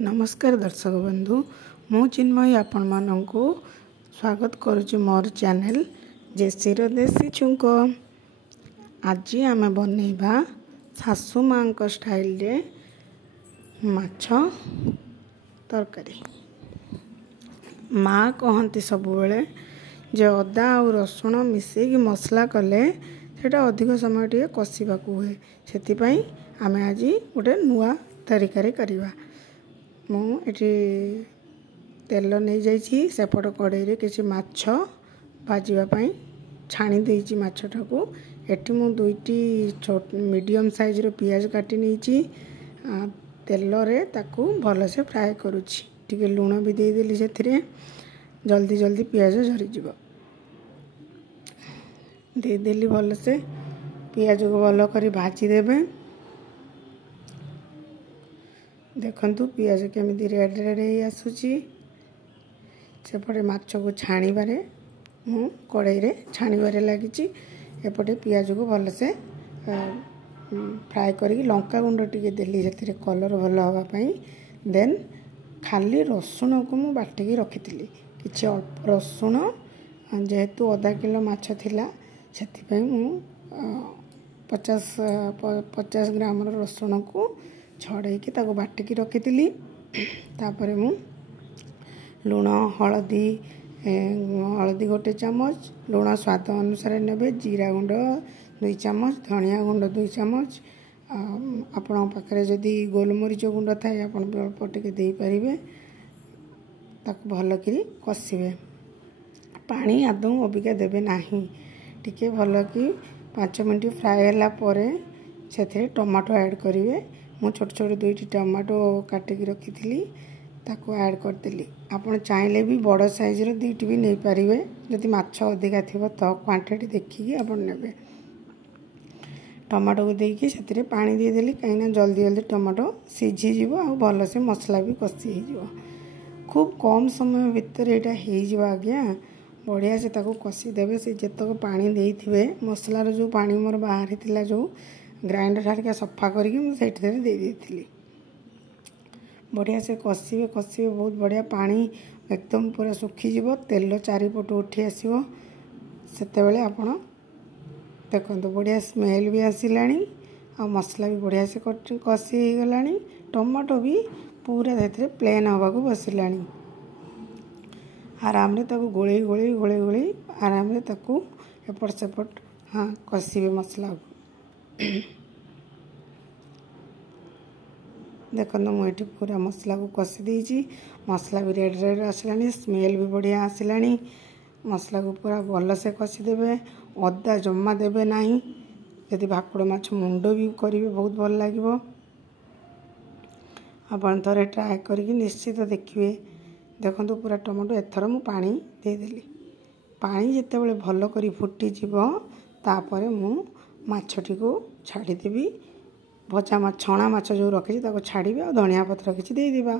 नमस्कार दर्शक बंधु मु चिन्मयी आपण मानक स्वागत करुच्ची मोर चैनल जेसीर देसी छुंक। आज आम बनइबा सासु माँ स्टाइल रे माछ तरकारी। माँ कहती सब बेले जे अदा और रसुण मिसेकी मसला कले सेटा अधिक समय टे कषा हुए से आम आज गोटे नुआ तरीका करवा। मुझे तेल नहीं जाइए सेपट कड़े किसी माछ भाजवाई छाणी देती माछटा को एटी मु दुईटी मीडियम साइज रो पियाज काटी नहीं तेल रे ताकू भल से फ्राए करुच्ची। टिके लुण भी देदेली से जल्दी जल्दी पियाज झरीज देदेली भल से पियाज को भल कर भाजी देबे। देखंतु पियाज केमिति रेड रेड ही आसुची। सेपटे माछ को छाणीबारे मु कड़ाई रे छाणीबारे लागिची। एपटे पियाज को भल से फ्राए करी लंका गुंड टिके देली से कलर भल हवा पाई। देन खाली रसुण को मु बाटिकी रखिथिली किछि अल्प रसुण जेहेतु आधा किलो माछ थिला सेति मु 50 ग्राम रसुण को छड़ेकी ताको बाटिकी रखिथिली। तापरे मु लुण हलदी गोटे चामच लुण स्वाद अनुसार नेबे। जीरा गुंड 2 चामच धनिया गुंड 2 चामच आपण पाखरे जदि गोलमरीच गुंड थाए आपण अल्प टिके दे पारिबे। ताको भल करी कषिबे पानी आदौ अबिका देबे नाही। टिके भल कि 5 मिनट फ्राए होला परे सेथिरे टमाटो ऐड करिवे। मु छोट छोट 2टी टमाटो काटिकी रखिथिली ताको ऐड करदेली। आपण चाहिले भी बड़ साइज रो 2टी भी नहीं पारिबे जदि माछ अधिका थिबो तो क्वांटिटी देखिकी आपण नेबे। टमाटो को देकी सेथिरे पानी दे देली काइना जल्दी जल्दी टमाटो सिझी जिवो आ भल से मसला भी कषि हे जिवो। खूब कम समय भीतर एटा हे जिवो आज्ञा बढ़िया से ताको कषि देबे। से जतक पानी देइथिबे मसला रो जो पानी मोर बाहर थिला जो ग्राइंडर हारिका सफा करके मुझे दे देती। बढ़िया से कषिबे बहुत बढ़िया पानी एकदम पूरा सुखीज तेल चारिपट उठी आसो से आपण देखो बढ़िया स्मेल भी आसलानी आ मसला भी बढ़िया से कषि हो गला। टमाटो भी पूरा से प्लेन हवा को बसलानी। आराम रे ताको गोले गोले गोले गोले आराम रे ताको एपट सेपट हाँ कषिबे मसला को। देखो मुझे पूरा मसला को कषि देती। मसला भी रेड रेड आसलानी स्मेल भी बढ़िया आसलानी। मसला को पूरा भल से कषि देबे। अदा जमा देबे नहीं। यदि भाकुड़ माछ मुंड भी करेंगे बहुत भल लगे। आपण थोड़े ट्राए करके निश्चित देखिए। देखो पूरा टमाटो एथर मु पानी देदेली। पानी जितेबाला भल कर फुटीज तापर मु माछटी को छाड़ीदेवी। भजा माछ छणा माछ जो रखी छाड़ी और धनिया पत्र किसी देदेबा।